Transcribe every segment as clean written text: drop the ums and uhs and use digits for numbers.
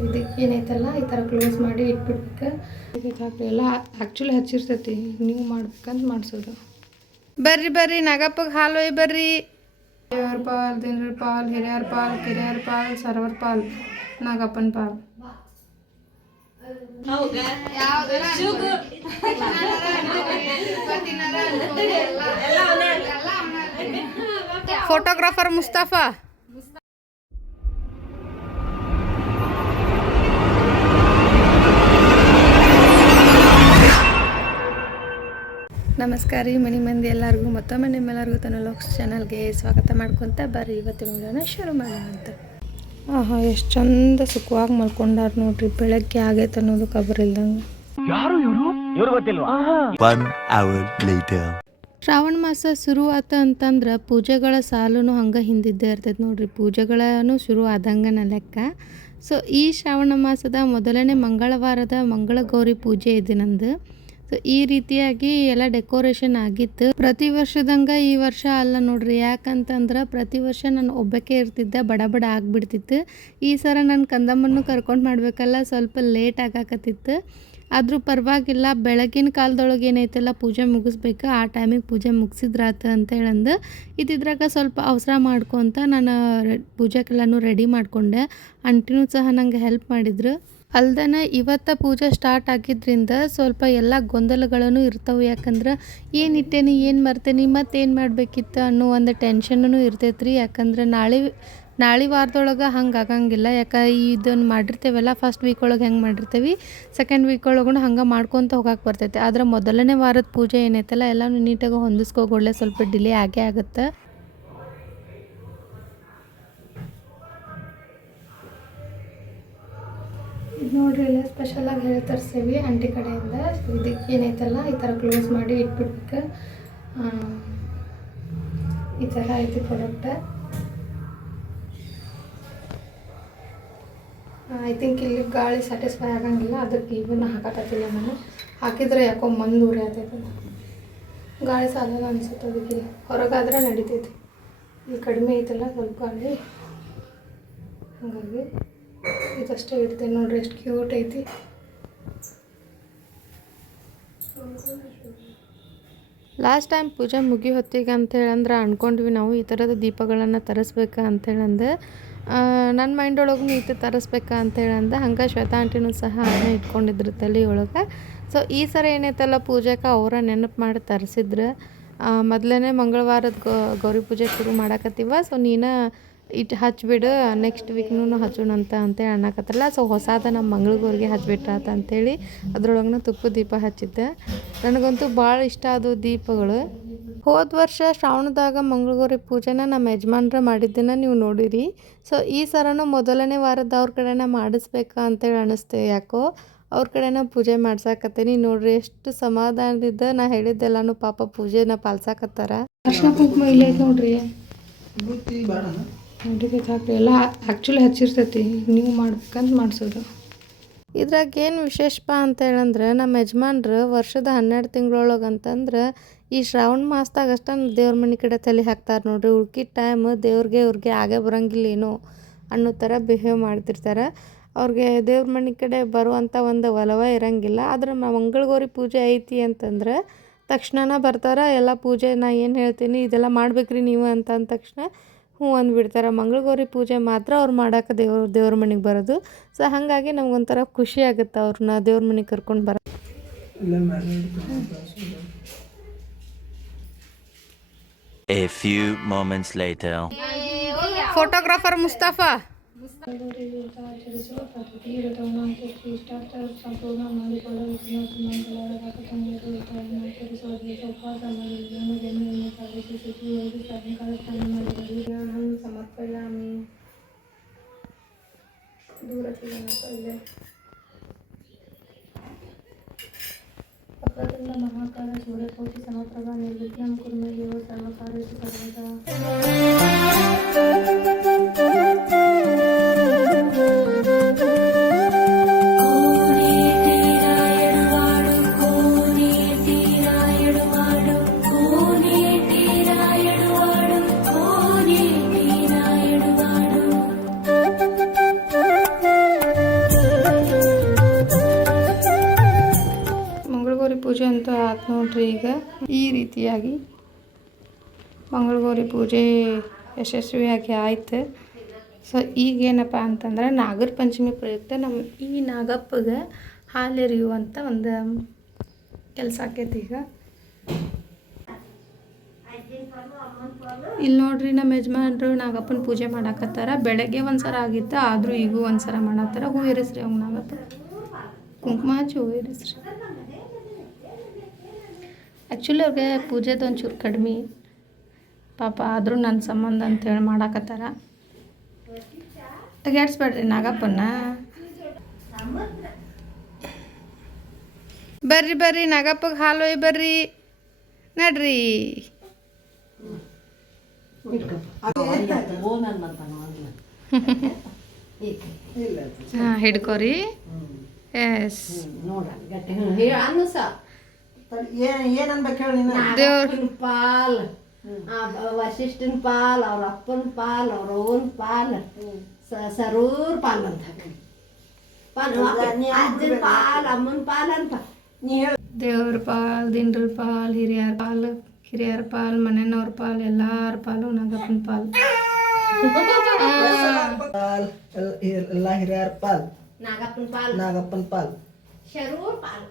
ಇದಕ್ಕೆ ಏನೈತಲ್ಲ ಈ ಥರ ಕ್ಲೋಸ್ ಮಾಡಿ ಇಟ್ಬಿಡ್ಬೇಕು. ಇದಕ್ಕೆ ಎಲ್ಲ ಆ್ಯಕ್ಚುಲಿ ಹಚ್ಚಿರ್ತೈತಿ, ನೀವು ಮಾಡ್ಬೇಕಂತ ಮಾಡಿಸೋದು. ಬರ್ರಿ ಬರ್ರಿ ನಾಗಪ್ಪಗೆ ಹಾಲು ಒಯ್ ಬರ್ರಿ. ದೇವ್ರ ಪಾಲ್, ದಿನರ ಪಾಲ್, ಹಿರಿಯರ ಪಾಲ್, ಕಿರಿಯರ ಪಾಲ್, ಸರ್ವರ್ ಪಾಲ್, ನಾಗಪ್ಪನ ಪಾಲ್. ಫೋಟೋಗ್ರಾಫರ್ ಮುಸ್ತಫಾ. ನಮಸ್ಕಾರ ರೀ ಮನೆ ಮಂದಿ ಎಲ್ಲರಿಗೂ ಮತ್ತೊಮ್ಮೆ ನಿಮ್ಮೆಲ್ಲರಿಗೂ ತನ್ನ ಲಾಕ್ಸ್ ಚಾನಲ್ಗೆ ಸ್ವಾಗತ ಮಾಡ್ಕೊತ ಬರ್ರಿ ಇವತ್ತಿನ ವಿಡಿಯೋನ ಶುರು ಮಾಡೋಣ ಅಂತ. ಆಹಾ ಎಷ್ಟು ಚಂದ ಸುಖವಾಗಿ ಮಲ್ಕೊಂಡಾರ ನೋಡ್ರಿ. ಬೆಳಗ್ಗೆ ಆಗೈತೆ ಅನ್ನೋದು ಖಬರ್ ಇಲ್ದಂಗೆ. ಶ್ರಾವಣ ಮಾಸ ಶುರು ಆತ ಅಂತಂದ್ರೆ ಪೂಜೆಗಳ ಸಾಲೂ ಹಂಗೆ ಹಿಂದಿದ್ದೇ ಇರ್ತೈತೆ ನೋಡ್ರಿ. ಪೂಜೆಗಳನ್ನು ಶುರು ಆದಂಗನ ಲೆಕ್ಕ. ಸೊ ಈ ಶ್ರಾವಣ ಮಾಸದ ಮೊದಲನೇ ಮಂಗಳವಾರದ ಮಂಗಳ ಗೌರಿ ಪೂಜೆ ಇದೆ ನಂದು. ಸೊ ಈ ರೀತಿಯಾಗಿ ಎಲ್ಲ ಡೆಕೋರೇಷನ್ ಆಗಿತ್ತು. ಪ್ರತಿ ವರ್ಷದಂಗೆ ಈ ವರ್ಷ ಅಲ್ಲ ನೋಡ್ರಿ. ಯಾಕಂತಂದ್ರೆ ಪ್ರತಿ ವರ್ಷ ನಾನು ಒಬ್ಬಕ್ಕೆ ಇರ್ತಿದ್ದೆ, ಬಡ ಬಡ ಆಗಿಬಿಡ್ತಿತ್ತು. ಈ ಸಲ ನನ್ನ ಕಂದಮ್ಮನ್ನು ಕರ್ಕೊಂಡು ಮಾಡಬೇಕಲ್ಲ, ಸ್ವಲ್ಪ ಲೇಟ್ ಆಗಾಕತ್ತಿತ್ತು. ಆದರೂ ಪರವಾಗಿಲ್ಲ, ಬೆಳಗಿನ ಕಾಲದೊಳಗೆ ಏನೈತೆಲ್ಲ ಪೂಜೆ ಮುಗಿಸ್ಬೇಕು, ಆ ಟೈಮಿಗೆ ಪೂಜೆ ಮುಗಿಸಿದ್ರಾತು ಅಂತ ಹೇಳಂದು ಇದ್ರಾಗ ಸ್ವಲ್ಪ ಅವಸರ ಮಾಡ್ಕೊತ ನಾನು ಪೂಜೆಗೆಲ್ಲನೂ ರೆಡಿ ಮಾಡಿಕೊಂಡೆ. ಆಂಟಿನೂ ಸಹ ನಂಗೆ ಹೆಲ್ಪ್ ಮಾಡಿದ್ರು. ಅಲ್ದನ ಇವತ್ತು ಪೂಜೆ ಸ್ಟಾರ್ಟ್ ಆಗಿದ್ದರಿಂದ ಸ್ವಲ್ಪ ಎಲ್ಲ ಗೊಂದಲಗಳೂ ಇರ್ತವೆ. ಯಾಕಂದ್ರೆ ಏನು ಇಟ್ಟೇನಿ, ಏನು ಮರ್ತೇನಿ, ಮತ್ತೇನು ಮಾಡಬೇಕಿತ್ತು ಅನ್ನೋ ಒಂದು ಟೆನ್ಷನ್ನೂ ಇರ್ತೈತೆ ರೀ. ಯಾಕಂದ್ರೆ ನಾಳೆ ವಾರದೊಳಗೆ ಹಂಗೆ ಆಗಂಗಿಲ್ಲ. ಇದನ್ನು ಮಾಡಿರ್ತೇವಲ್ಲ ಫಸ್ಟ್ ವೀಕ್ ಒಳಗೆ ಹೆಂಗೆ ಮಾಡಿರ್ತೀವಿ, ಸೆಕೆಂಡ್ ವೀಕ್ ಒಳಗೂ ಹಂಗೆ ಮಾಡ್ಕೊತ ಹೋಗಕ್ಕೆ ಬರ್ತೈತೆ. ಆದರೆ ಮೊದಲನೇ ವಾರದ ಪೂಜೆ ಏನೈತಲ್ಲ ಎಲ್ಲನೂ ನೀಟಾಗಿ ಹೊಂದಿಸ್ಕೋಗೊಳ್ಳೆ ಸ್ವಲ್ಪ ಡಿಲೇ ಆಗೇ ಆಗುತ್ತೆ. ನೋಡ್ರಿ ಎಲ್ಲ ಸ್ಪೆಷಲಾಗಿ ಹೇಳಿ ತರಿಸ್ತೀವಿ ಆಂಟಿ ಕಡೆಯಿಂದ. ಇದಕ್ಕೆ ಏನೈತಲ್ಲ ಈ ಥರ ಕ್ಲೋಸ್ ಮಾಡಿ ಇಟ್ಬಿಡ್ಬೇಕು. ಈ ಥರ ಐತಿ ಪ್ರಾಡಕ್ಟ್. ಐ ಥಿಂಕ್ ಇಲ್ಲಿ ಗಾಳಿ ಸ್ಯಾಟಿಸ್ಫೈ ಆಗಂಗಿಲ್ಲ, ಅದಕ್ಕೆ ಇವನ್ನ ಹಾಕಕತ್ತಿಲ್ಲ ನಾನು. ಹಾಕಿದ್ರೆ ಯಾಕೋ ಮಂದೂರಿ ಆಗ್ತೈತೆ, ಗಾಳಿ ಸಾಲಲ್ಲ ಅನ್ಸುತ್ತೆ. ಅದಕ್ಕೆ ಹೊರಗಾದ್ರೆ ನಡಿತೈತಿ. ಇಲ್ಲಿ ಕಡಿಮೆ ಐತಲ್ಲ ಸ್ವಲ್ಪ ಗಾಳಿ, ಹಾಗಾಗಿ ಇದಷ್ಟೇ ಇಡ್ತೇನೆ. ನೋಡ್ರಿ ಎಷ್ಟು ಕ್ಯೂಟ್ ಐತಿ. ಲಾಸ್ಟ್ ಟೈಮ್ ಪೂಜೆ ಮುಗಿ ಹೊತ್ತಿಗೆ ಅಂಥೇಳಂದ್ರೆ ಅಂದ್ಕೊಂಡ್ವಿ ನಾವು ಈ ಥರದ ದೀಪಗಳನ್ನು ತರಿಸ್ಬೇಕಾ ಅಂಥೇಳಂದು. ನನ್ನ ಮೈಂಡ್ ಒಳಗೂ ಈ ಥರ ತರಿಸ್ಬೇಕಾ ಅಂಥೇಳಂದು. ಹಂಗೆ ಶ್ವೇತಾ ಆಂಟಿನೂ ಸಹ ಅದನ್ನ ಇಟ್ಕೊಂಡಿದ್ರು ತಲೆಯೊಳಗೆ. ಸೊ ಈ ಸರ ಏನೈತಲ್ಲ ಪೂಜೆಗೆ ಅವರ ನೆನಪು ಮಾಡಿ ತರಿಸಿದ್ರು. ಮೊದಲನೇ ಮಂಗಳವಾರದ ಗೌರಿ ಪೂಜೆ ಶುರು ಮಾಡಾಕತ್ತೀವ, ಸೊ ನೀನು ಹಚ್ಬಿಡು, ನೆಕ್ಸ್ಟ್ ವೀಕ್ನೂ ಹಚ್ಚೋಣಂತ ಅಂತೇಳಿ ಅನ್ನಕತ್ತಲ್ಲ. ಸೊ ಹೊಸಾದ ನಮ್ಮ ಮಂಗಳಗೌರಿಗೆ ಹಚ್ಬಿಟ್ರಾತ ಅಂತೇಳಿ ಅದ್ರೊಳಗೆ ತುಪ್ಪ ದೀಪ ಹಚ್ಚಿದ್ದೆ. ನನಗಂತೂ ಭಾಳ ಇಷ್ಟ ಆದವು ದೀಪಗಳು. ಹೋದ ವರ್ಷ ಶ್ರಾವಣದಾಗ ಮಂಗಳಗೌರಿ ಪೂಜೆನ ನಮ್ಮ ಯಜಮಾನ್ರ ಮಾಡಿದ್ದನ್ನು ನೀವು ನೋಡಿರಿ. ಸೊ ಈ ಸರನೂ ಮೊದಲನೇ ವಾರದ ಅವ್ರ ಕಡೆನ ಮಾಡಿಸ್ಬೇಕಾ ಅಂತೇಳಿ ಅನ್ನಿಸ್ತೆ. ಯಾಕೋ ಅವ್ರ ಕಡೆನ ಪೂಜೆ ಮಾಡ್ಸಾಕತ್ತೀನಿ. ನೋಡ್ರಿ ಎಷ್ಟು ಸಮಾಧಾನದಿಂದ ನಾ ಹೇಳಿದ್ದೆಲ್ಲಾನು ಪಾಪ ಪೂಜೆನ ಪಾಲ್ಸಾಕತ್ತಾರ. ಅರ್ಶಿನ ಕುಂಕುಮ ಇಲ್ಲೇ ನೋಡ್ರಿ. ಎಲ್ಲ ಆ್ಯಕ್ಚುಲಿ ಹಚ್ಚಿರ್ತೈತಿ, ನೀವು ಮಾಡ್ಬೇಕಂತ ಮಾಡಿಸೋದು. ಇದ್ರಾಗ ಏನು ವಿಶೇಷಪ್ಪ ಅಂತೇಳಂದ್ರೆ ನಮ್ಮ ಯಜಮಾನ್ರು ವರ್ಷದ 12 ತಿಂಗಳೊಳಗೆ ಅಂತಂದ್ರೆ ಈ ಶ್ರಾವಣ ಮಾಸದಾಗ ಅಷ್ಟೇ ದೇವ್ರ ಮನೆ ಕಡೆ ತಲೆ ಹಾಕ್ತಾರೆ ನೋಡ್ರಿ. ಉಳ್ಕಿದ ಟೈಮ್ ಇವ್ರಿಗೆ ಆಗೇ ಬರೋಂಗಿಲ್ಲ ಏನೋ ಅನ್ನೋ ಥರ ಬಿಹೇವ್ ಮಾಡ್ತಿರ್ತಾರೆ. ಅವ್ರಿಗೆ ದೇವ್ರ ಮನೆ ಕಡೆ ಬರುವಂಥ ಒಂದು ಒಲವ ಇರೋಂಗಿಲ್ಲ. ಆದ್ರೆ ಮಂಗಳಗೌರಿ ಪೂಜೆ ಐತಿ ಅಂತಂದ್ರೆ ತಕ್ಷಣ ಬರ್ತಾರೆ. ಎಲ್ಲ ಪೂಜೆ ನಾ ಏನು ಹೇಳ್ತೀನಿ ಇದೆಲ್ಲ ಮಾಡ್ಬೇಕ್ರಿ ನೀವು ಅಂತ ಅಂದ ತಕ್ಷಣ ಹ್ಞೂ ಅಂದ್ಬಿಡ್ತಾರೆ. ಮಂಗಳಗೌರಿ ಪೂಜೆ ಮಾತ್ರ ಅವ್ರು ಮಾಡೋಕೆ ದೇವ್ರ ಮನೆಗೆ ಬರೋದು. ಸೊ ಹಾಗಾಗಿ ನಮ್ಗೊಂಥರ ಖುಷಿ ಆಗುತ್ತೆ ಅವ್ರನ್ನ ದೇವ್ರ ಮನೆಗೆ ಕರ್ಕೊಂಡು ಬರೋ. A few moments later. Photographer Mustafa. ಸಮರ್ಪಯಾಮಿ. ದೂರಕ್ಕೆ ಪಕ್ಕದಿಂದ ಮಹಾಕಾಲ ಸೂರ್ಯಕೋಟಿ ಸಮಪ್ರಭ ನಿರ್ವಿಘ್ನಂ ಕುರ್ಮೇ ದೇವ ಸರ್ವಕಾರ್ಯೇಷು ಸರ್ವದಾ. ಆತು ನೋಡ್ರಿ. ಈಗ ಈ ರೀತಿಯಾಗಿ ಮಂಗಳಗೌರಿ ಪೂಜೆ ಯಶಸ್ವಿಯಾಗಿ ಆಯ್ತು. ಸೊ ಈಗೇನಪ್ಪ ಅಂತಂದ್ರೆ ನಾಗರ ಪಂಚಮಿ ಪ್ರಯುಕ್ತ ನಮ್ಮ ಈ ನಾಗಪ್ಪಗೆ ಹಾಲೆರಿಯುವಂಥ ಒಂದು ಕೆಲಸ ಆಕೈತಿ. ಈಗ ಇಲ್ಲಿ ನೋಡ್ರಿ ನಮ್ಮ ಯಜಮಾನ್ರು ನಾಗಪ್ಪನ ಪೂಜೆ ಮಾಡಾಕತ್ತಾರ. ಬೆಳಗ್ಗೆ ಒಂದ್ಸರ ಆಗಿತ್ತು, ಆದರೂ ಈಗೂ ಒಂದ್ಸರ ಮಾಡತ್ತಾರ. ಹೂ ಇರಿಸ್ರಿ ಅವ್ ನಾಗಪ್ಪ, ಕುಂಕುಮ ಹಚ್ಚಿ ಹೂ ಇರಿಸ್ರಿ. ಆ್ಯಕ್ಚುಲಿ ಅವ್ರಿಗೆ ಪೂಜೆದು ಒಂಚೂರು ಕಡಿಮೆ ಪಾಪ, ಆದರೂ ನನ್ನ ಸಂಬಂಧ ಅಂತೇಳಿ ಮಾಡಾಕತ್ತಾರ. ತೆಗ್ಯಾಡ್ಸ್ಬೇಡ್ರಿ ನಾಗಪ್ಪನ. ಬರ್ರಿ ಬರ್ರಿ ನಾಗಪ್ಪಗೆ ಹಾಲು ಒಯ್ ಬರ್ರಿ ನಡ್ರಿ. ಹಾಂ ಹಿಡ್ಕೋರಿ. ಎಸ್ ದೇವ್ರ ಪಾಲ್, ವಶಿಷ್ಠನ ಪಾಲ್, ಅವ್ರ ಅಪ್ಪನ ಪಾಲ್, ಅವ್ರ ಅವ್ವನ ಪಾಲ್, ಸರೂರ್ ಪಾಲ್ ಅಂತ ಅಜ್ಜನ ಪಾಲ್, ಅಮ್ಮನ ಪಾಲ್ ಅಂತ ನೀ ಹೇಳ. ದೇವ್ರ ಪಾಲ್, ದಿಂಡ್ರ ಪಾಲ್, ಹಿರಿಯರ ಪಾಲ್, ಮನೆಯವ್ರ ಪಾಲ್, ಎಲ್ಲಾರ ಪಾಲು ನಾಗಪ್ಪನ ಪಾಲ್. ಎಲ್ಲ ಹಿರಿಯರ ಪಾಲ್, ನಾಗಪ್ಪನ ಪಾಲ್, ನಾಗಪ್ಪನ ಪಾಲ್, ಶರೂರ್ ಪಾಲ್.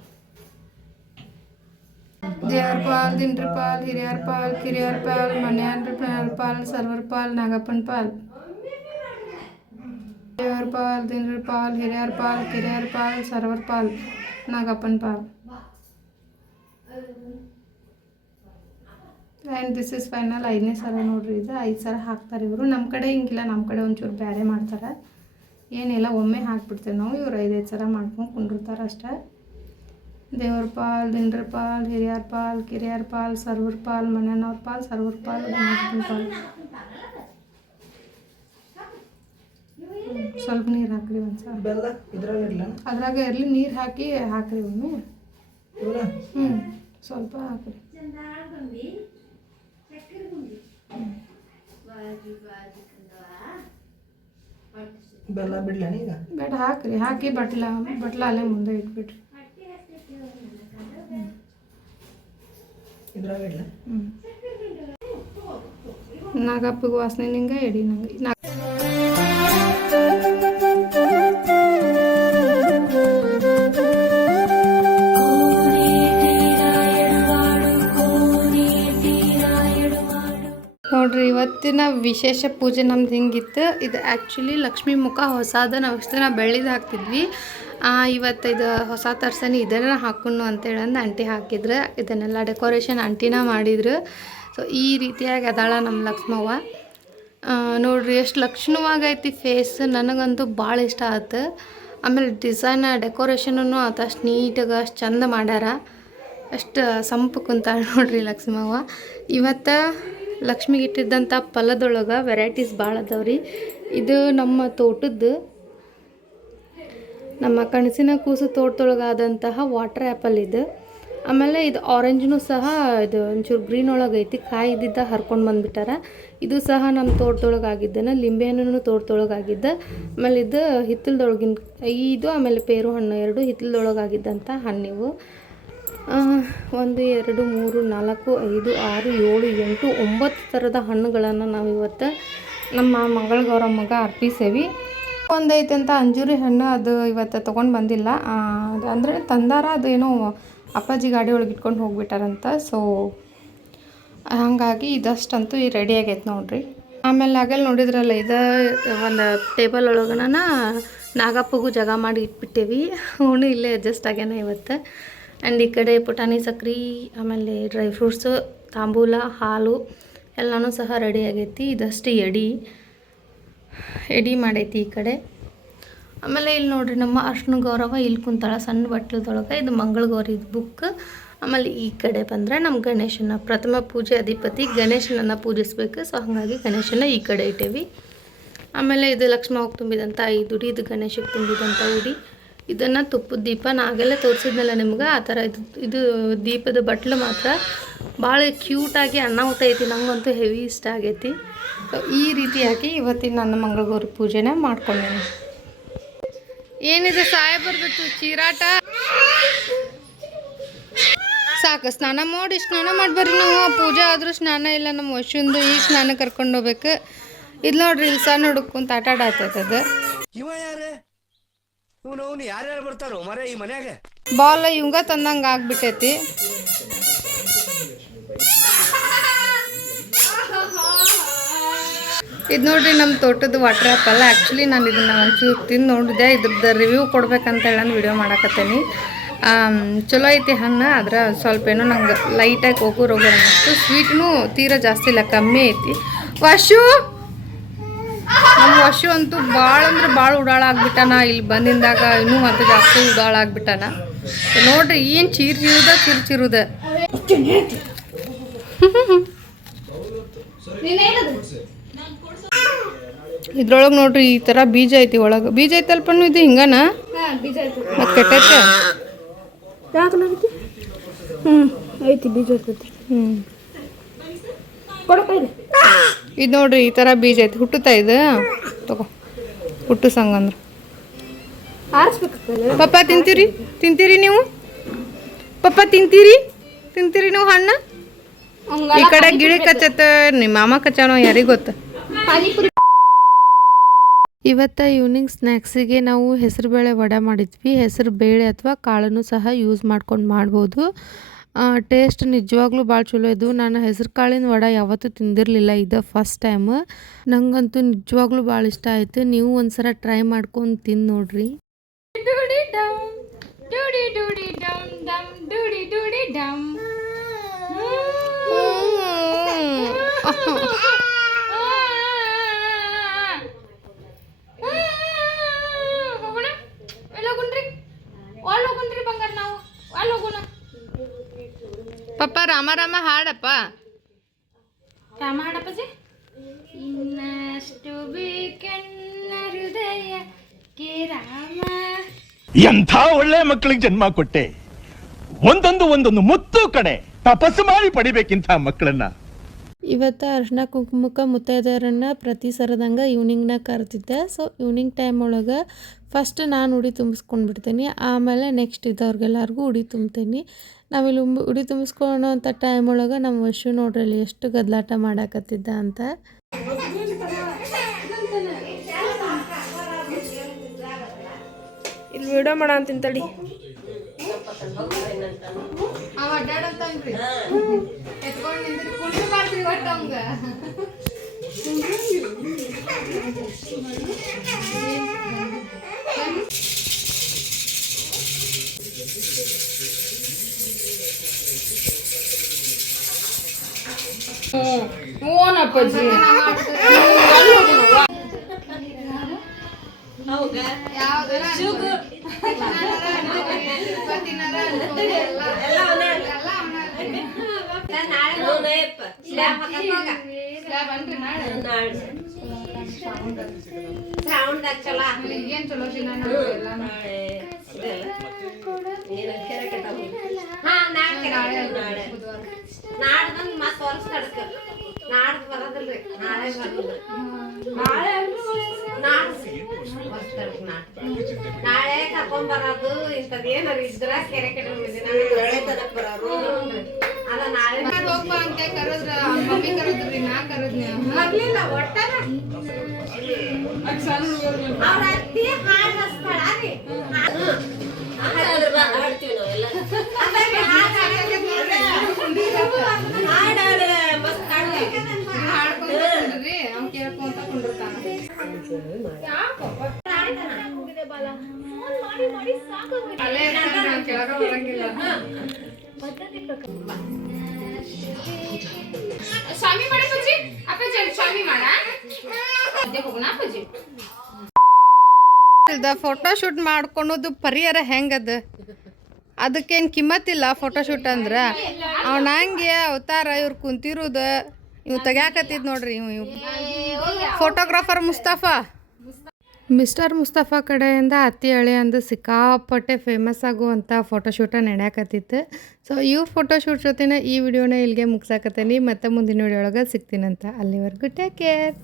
ದೇವ್ರ ಪಾಲ್, ದಿಂಡ್ರ ಪಾಲ್, ಹಿರಿಯರ ಪಾಲ್, ಕಿರಿಯರ ಪಾಲ್, ಮನೆಯವ್ರ ಪಾಲ್, ಸರ್ವರ್ ಪಾಲ್, ನಾಗಪ್ಪನ ಪಾಲ್. ದೇವ್ರ ಪಾಲ್, ದಿಂಡ್ರ ಪಾಲ್, ಹಿರಿಯರ ಪಾಲ್, ಕಿರಿಯರ ಪಾಲ್, ಸರ್ವರ್ ಪಾಲ್, ನಾಗಪ್ಪನ ಪಾಲ್. ಆ್ಯಂಡ್ ದಿಸ್ ಇಸ್ ಫೈನಲ್ 5ನೇ ಸಲ ನೋಡ್ರಿ. ಇದು 5 ಸಲ ಹಾಕ್ತಾರೆ ಇವರು. ನಮ್ಮ ಕಡೆ ಹಿಂಗಿಲ್ಲ, ನಮ್ಮ ಕಡೆ ಒಂಚೂರು ಬೇರೆ ಮಾಡ್ತಾರೆ. ಏನಿಲ್ಲ, ಒಮ್ಮೆ ಹಾಕ್ಬಿಡ್ತೇವೆ ನಾವು. ಇವ್ರು 5-5 ಸಲ ಮಾಡ್ಕೊಂಡು ಕುಂಡಿರ್ತಾರೆ ಅಷ್ಟೇ. ದೇವ್ರ ಪಾಲ್, ದಿಂಡ್ರ ಪಾಲ್, ಹಿರಿಯರ ಪಾಲ್, ಕಿರಿಯರ ಪಾಲ್, ಸರ್ವರ್ ಪಾಲ್, ಮನೆಯವ್ರ ಪಾಲ್, ಸರ್ವರ್ ಪಾಲ್, ನಾಗಪ್ಪನ ಪಾಲ್. ಸ್ವಲ್ಪ ನೀರು ಹಾಕ್ರಿ ಒಂದ್ಸಲ. ಬೆಲ್ಲ ಇದ್ರಾಗ ಇರಲ್ಲ, ಅದ್ರಾಗ ಇರಲಿ, ನೀರು ಹಾಕಿ ಹಾಕ್ರಿ ಒಮ್ಮೆ. ಸ್ವಲ್ಪ ಹಾಕ್ರಿ. ಬೆಲ್ಲ ಬಿಡ್ಲೇನ ಈಗ? ಬೇಡ, ಹಾಕ್ರಿ. ಹಾಕಿ ಬಟ್ಲ ಅಲ್ಲೇ ಮುಂದೆ ಇಟ್ಬಿಡ್ರಿ. ಇದ್ರಾಗ ಇಡ್ಲ. ನಾಗಪ್ಪಗೆ ವಾಸನೆ ನಿಂಗೆ ಎಡಿ ನಂಗೆ. ನೋಡ್ರಿ, ಇವತ್ತಿನ ವಿಶೇಷ ಪೂಜೆ ನಮ್ದು ಹಿಂಗಿತ್ತು. ಇದು ಆ್ಯಕ್ಚುಲಿ ಲಕ್ಷ್ಮೀ ಮುಖ ಹೊಸದ. ನಾವು ಇಷ್ಟು ದಿನ ಬೆಳ್ಳಿದು ಹಾಕ್ತಿದ್ವಿ. ಇವತ್ತು ಇದು ಹೊಸ ತರ್ಸನಿ ಇದನ್ನು ಹಾಕೊಂಡು ಅಂತೇಳಂದು ಆಂಟಿ ಹಾಕಿದ್ರು. ಇದನ್ನೆಲ್ಲ ಡೆಕೋರೇಷನ್ ಆಂಟಿನ ಮಾಡಿದ್ರು. ಸೊ ಈ ರೀತಿಯಾಗಿ ಅದಾಳ ನಮ್ಮ ಲಕ್ಷ್ಮವ್ವ. ನೋಡ್ರಿ ಎಷ್ಟು ಲಕ್ಷಣವಾಗೈತಿ ಫೇಸ್. ನನಗಂತೂ ಭಾಳ ಇಷ್ಟ ಆಯ್ತು. ಆಮೇಲೆ ಡಿಸೈನ್ ಡೆಕೋರೇಷನೂ ಆತ ಅಷ್ಟು ನೀಟಾಗಿ ಅಷ್ಟು ಚಂದ ಮಾಡ್ಯಾರ. ಅಷ್ಟು ಸಂಪು ಕುಂತಾಳೆ ನೋಡ್ರಿ ಲಕ್ಷ್ಮವ್ವ. ಇವತ್ತು ಲಕ್ಷ್ಮಿಗೆ ಇಟ್ಟಿದ್ದಂಥ ಫಲದೊಳಗೆ ವೆರೈಟೀಸ್ ಭಾಳ ಅದಾವ್ರಿ. ಇದು ನಮ್ಮ ತೋಟದ್ದು, ನಮ್ಮ ಕಣಸಿನ ಕೂಸು ತೋಟದೊಳಗಾದಂತಹ ವಾಟರ್ ಆ್ಯಪಲ್ ಇದು. ಆಮೇಲೆ ಇದು ಆರೆಂಜ್ನೂ ಸಹ ಇದು ಒಂಚೂರು ಗ್ರೀನ್ ಒಳಗೈತಿ. ಕಾಯಿ ಇದ್ದಿದ್ದ ಹರ್ಕೊಂಡು ಬಂದುಬಿಟ್ಟಾರ. ಇದು ಸಹ ನಮ್ಮ ತೋಟದೊಳಗೆ ಆಗಿದ್ದೇನೆ. ಲಿಂಬೆ ಹಣ್ಣು ತೋಟದೊಳಗಾಗಿದ್ದ. ಆಮೇಲೆ ಇದು ಹಿತ್ತಲದೊಳಗಿನ ಇದು, ಆಮೇಲೆ ಪೇರು ಹಣ್ಣು 2 ಹಿತ್ತಲದೊಳಗಾಗಿದ್ದಂಥ ಹಣ್ಣಿವು. 1 2 3 4 5 6 7 8 9 ಥರದ ಹಣ್ಣುಗಳನ್ನು ನಾವು ಇವತ್ತು ನಮ್ಮ ಮಂಗಳಗೌರಮ್ಮಗ ಅರ್ಪಿಸೇವಿ. ಒಂದೈತೆ ಅಂತ ಅಂಜೂರಿ ಹಣ್ಣು, ಅದು ಇವತ್ತು ತೊಗೊಂಡು ಬಂದಿಲ್ಲ. ಅಂದರೆ ತಂದಾರ, ಅದೇನೋ ಅಪ್ಪಾಜಿ ಗಾಡಿ ಒಳಗೆ ಇಟ್ಕೊಂಡು ಹೋಗ್ಬಿಟ್ಟಾರಂತ. ಸೊ ಹಾಗಾಗಿ ಇದಷ್ಟಂತೂ ರೆಡಿ ಆಗೈತೆ ನೋಡ್ರಿ. ಆಮೇಲೆ ಆಗಲ್ಲಿ ನೋಡಿದ್ರಲ್ಲ, ಇದು ಒಂದು ಟೇಬಲ್ ಒಳಗನ ನಾಗಪ್ಪಗೂ ಜಾಗ ಮಾಡಿ ಇಟ್ಬಿಟ್ಟೇವಿ. ಅವನು ಇಲ್ಲೇ ಅಡ್ಜಸ್ಟ್ ಆಗ್ಯಾನ ಇವತ್ತು. ಆ್ಯಂಡ್ ಈ ಕಡೆ ಪುಟಾಣಿ ಸಕ್ರೆ, ಆಮೇಲೆ ಡ್ರೈ ಫ್ರೂಟ್ಸು, ತಾಂಬೂಲ, ಹಾಲು ಎಲ್ಲನೂ ಸಹ ರೆಡಿ ಆಗೈತಿ. ಇದಷ್ಟು ಎಡಿ ಮಾಡೈತಿ ಈ ಕಡೆ. ಆಮೇಲೆ ಇಲ್ಲಿ ನೋಡ್ರಿ ನಮ್ಮ ಅರ್ಶಿನ ಗೌರವ ಇಲ್ಲಿ ಕುಂತಾಳ ಸಣ್ಣ ಬಟ್ಲದೊಳಗೆ. ಇದು ಮಂಗಳಗೌರಿದು ಬುಕ್. ಆಮೇಲೆ ಈ ಕಡೆ ಬಂದರೆ ನಮ್ಮ ಗಣೇಶನ ಪ್ರಥಮ ಪೂಜೆ ಅಧಿಪತಿ ಗಣೇಶನನ್ನು ಪೂಜಿಸ್ಬೇಕು. ಸೊ ಹಾಗಾಗಿ ಗಣೇಶನ ಈ ಕಡೆ ಇಟ್ಟೇವಿ. ಆಮೇಲೆ ಇದು ಲಕ್ಷ್ಮವ್ವಗೆ ತುಂಬಿದಂಥ 5 ಉಡಿ, ಇದು ಗಣೇಶಕ್ಕೆ ತುಂಬಿದಂಥ ಉಡಿ. ಇದನ್ನು ತುಪ್ಪದ ದೀಪ ನಾಗೆಲ್ಲ ತೋರಿಸಿದ್ನಲ್ಲ ನಿಮ್ಗೆ, ಆ ಥರ ಇದು ದೀಪದ ಬಟ್ಲು ಮಾತ್ರ ಭಾಳ ಕ್ಯೂಟಾಗಿ ಅನ್ನಾಹುತ ಐತಿ. ನಂಗಂತೂ ಹೆವಿ ಇಷ್ಟ ಆಗೈತಿ. ಸೊ ಈ ರೀತಿಯಾಗಿ ಇವತ್ತಿನ ನನ್ನ ಮಂಗಳಗೌರಿ ಪೂಜೆನ ಮಾಡ್ಕೊಂಡೇನೆ. ಏನಿದೆ ಸಾಯ ಬರ್ದತ್ತು ಚೀರಾಟ. ಸಾಕು ಸ್ನಾನ ಮಾಡಿ ಬರ್ರಿ ನಾವು ಪೂಜೆ ಆದರೂ ಸ್ನಾನ ಇಲ್ಲ ನಮ್ಮ ವಶುಂದು ಈ ಸ್ನಾನ ಕರ್ಕೊಂಡು ಹೋಗ್ಬೇಕು ಇದು ನೋಡ್ರಿ ಇಲ್ಲಿ ಸಣ್ಣ ಹುಡುಕೊಂತ ಆಟ ಆಡ್ತೈತದ ಇವ ಯಾರೇ ಇವನು ಯಾರ್ಯಾರು ಬರ್ತಾರೋ ಮರೆ ಈ ಮನ್ಯಾಗ ಬಾಲ್ ಇವಂಗ ತಂದಂಗೆ ಆಗ್ಬಿಟ್ಟೈತಿ ಇದು ನೋಡ್ರಿ ನಮ್ಮ ತೋಟದ ವಾಟರ್ ಆ್ಯಪಲ್ ಆ್ಯಕ್ಚುಲಿ ನಾನು ಇದನ್ನು ಒಂಚೂರು ತಿಂದು ನೋಡಿದೆ ಇದ್ರದ್ದು ರಿವ್ಯೂ ಕೊಡ್ಬೇಕಂತ ಹೇಳಿ ನಾನು ವಿಡಿಯೋ ಮಾಡಕತ್ತೇನಿ ಚಲೋ ಐತಿ ಹಣ್ಣು ಆದ್ರೆ ಸ್ವಲ್ಪ ಏನೋ ನಂಗೆ ಲೈಟಾಗಿ ಹೋಗೋರು ಅನ್ನಿಸ್ತು ಸ್ವೀಟ್ನೂ ತೀರಾ ಜಾಸ್ತಿ ಇಲ್ಲ ಕಮ್ಮಿ ಐತಿ ನಮ್ಮ ವಶು ಅಂತೂ ಭಾಳ ಅಂದ್ರೆ ಭಾಳ ಉಡಾಳ ಆಗ್ಬಿಟ್ಟಾನ ಇಲ್ಲಿ ಬಂದಿಂದಾಗ ಇನ್ನೂ ಮತ್ತೆ ಜಾಸ್ತಿ ಉಡಾಳ ಆಗ್ಬಿಟ್ಟಾನ ನೋಡ್ರಿ ಏನು ಚಿರುದ ಇದ್ರೊಳಗೆ ನೋಡ್ರಿ ಈ ಥರ ಬೀಜ ಐತಿ ಒಳಗೆ ಬೀಜ ಐತಲ್ಪನು ಇದು ಹಿಂಗನ ಮತ್ತೆ ಕೆಟ್ಟೈತೆ ಐತಿ ಬೀಜ ಇರ್ತೈತಿ ಇದು ನೋಡ್ರಿ ಈ ಥರ ಬೀಜ ಐತಿ ಹುಟ್ಟುತ್ತಾ ಇದು ತಗೋ ಹುಟ್ಟು ಸಂಗಂದ್ರೆ ಪಪ್ಪ ತಿಂತೀರಿ ನೀವು ಪಪ್ಪ ತಿಂತೀರಿ ನೀವು ಹಣ್ಣು ಈ ಕಡೆ ಗಿಳಿ ಕಚ್ಚತ್ತ ನಿಮ್ಮ ಮಾಮ ಕಚ್ಚಾನೋ ಯಾರಿಗೆ ಗೊತ್ತ ಇವತ್ತು ಈವ್ನಿಂಗ್ ಸ್ನ್ಯಾಕ್ಸಿಗೆ ನಾವು ಹೆಸರುಬೇಳೆ ವಡೆ ಮಾಡಿದ್ವಿ ಹೆಸರು ಬೇಳೆ ಅಥವಾ ಕಾಳನ್ನು ಸಹ ಯೂಸ್ ಮಾಡ್ಕೊಂಡು ಮಾಡ್ಬೋದು ಟೇಸ್ಟ್ ನಿಜವಾಗ್ಲೂ ಭಾಳ ಚಲೋ ಇದು ನಾನು ಹೆಸರು ಕಾಳಿನ ವಡೆ ಯಾವತ್ತೂ ತಿಂದಿರಲಿಲ್ಲ ಇದು ಫಸ್ಟ್ ಟೈಮ್ ನಂಗಂತೂ ನಿಜವಾಗ್ಲೂ ಭಾಳ ಇಷ್ಟ ಆಯಿತು ನೀವು ಒಂದ್ಸಲ ಟ್ರೈ ಮಾಡ್ಕೊಂಡು ತಿಂದು ನೋಡ್ರಿ ಪಪ್ಪ ರಾಮ ರಾಮ ಹಾಡಪ್ಪ ರಾಮ ಹಾಡಪ್ಪಾಜಿ ಇನ್ನಷ್ಟು ಬೇಕನ್ನ ಹೃದಯಕ್ಕೆ ರಾಮ ಎಂಥ ಒಳ್ಳೆ ಮಕ್ಕಳಿಗೆ ಜನ್ಮ ಕೊಟ್ಟೆ ಒಂದೊಂದು ಮುತ್ತು ಕಡೆ ತಪಸ್ಸು ಮಾಡಿ ಪಡಿಬೇಕಿಂತ ಮಕ್ಕಳನ್ನ ಇವತ್ತು ಅರ್ಶಿನ ಕುಂಕುಮಕ್ಕೆ ಮುತ್ತೈದೆಯರನ್ನು ಪ್ರತಿ ಸರದಂಗೆ ಈವ್ನಿಂಗ್ನಾಗ ಕರೆದಿದ್ದೆ ಸೊ ಈವ್ನಿಂಗ್ ಟೈಮ್ ಒಳಗೆ ಫಸ್ಟ್ ನಾನು ಉಡಿ ತುಂಬಿಸ್ಕೊಂಡು ಬಿಡ್ತೀನಿ ಆಮೇಲೆ ನೆಕ್ಸ್ಟ್ ಇದ್ದವ್ರಿಗೆಲ್ಲರಿಗೂ ಉಡಿ ತುಂಬ್ತೀನಿ ನಾವಿಲ್ಲಿ ಉಡಿ ತುಂಬಿಸ್ಕೊಳ್ಳೋ ಅಂಥ ಟೈಮ್ ಒಳಗೆ ನಮ್ಮ ವಶು ನೋಡ್ರಲ್ಲಿ ಎಷ್ಟು ಗದ್ಲಾಟ ಮಾಡಾಕತ್ತಿದ್ದ ಅಂತ ಇಲ್ಲಿ ವಿಡಿಯೋ ಮಾಡ ಅಂತಿಂತಡಿ ಓನಪ್ಪಾಜಿ ನಾಡ್ದಂದ್ ಮತ್ ವರ್ಷ ಕಡ್ಕ ನಾಡ್ದು ಬರೋದಿಲ್ರಿ ನಾಳೆ ಬರೋದು ನಾಳೆ ಕರ್ಕೊಂಡ್ ಬರೋದು ಇಂಥದ್ ಏನಾರ ಇದ್ರ ಕೆರೆ ಕಡೆ ಬರೋದು ಅದ ನಾಳೆ ಬರ್ಲಿಲ್ಲ ಒಟ್ಟ ಅವ್ರ ಅತ್ತಿ ಹಾಡ್ ಹಸ್ತಾಳ ರೀ ಸ್ವಾಮಿ ಮಾಡಪ್ಪಾಜಿ ಅಪ್ಪಾಜಿ ಸ್ವಾಮಿ ಮಾಡ ಹೋಗೋಣ ಅಪ್ಪಾಜಿ ಫೋಟೋಶೂಟ್ ಮಾಡ್ಕೊಳೋದು ಪರಿಹಾರ ಹೆಂಗದ ಅದಕ್ಕೇನು ಕಿಮ್ಮತ್ತಿಲ್ಲ ಫೋಟೋಶೂಟ್ ಅಂದ್ರೆ ಅವ್ನ ಹಂಗೆ ಅವತಾರ ಇವ್ರು ಕುಂತಿರೋದು ಇವು ತೆಗ್ಯಾಕತ್ತಿದ್ ನೋಡ್ರಿ ಇವು ಫೋಟೋಗ್ರಾಫರ್ ಮುಸ್ತಫಾ ಮಿಸ್ಟರ್ ಮುಸ್ತಫಾ ಕಡೆಯಿಂದ ಅತ್ತಿ ಹಳೆ ಅಂದು ಸಿಕ್ಕಾಪಟ್ಟೆ ಫೇಮಸ್ ಆಗುವಂಥ ಫೋಟೋಶೂಟ ನಡೆಯಕತ್ತಿತ್ತು ಸೊ ಇವ್ರ ಫೋಟೋಶೂಟ್ ಜೊತೆನ ಈ ವಿಡಿಯೋನ ಇಲ್ಲಿಗೆ ಮುಗ್ಸಾಕತ್ತೀನಿ ಮತ್ತೆ ಮುಂದಿನ ವಿಡಿಯೋ ಒಳಗೆ ಸಿಗ್ತೀನಂತ ಅಲ್ಲಿವರೆಗೂ ಟೇಕ್ ಕೇರ್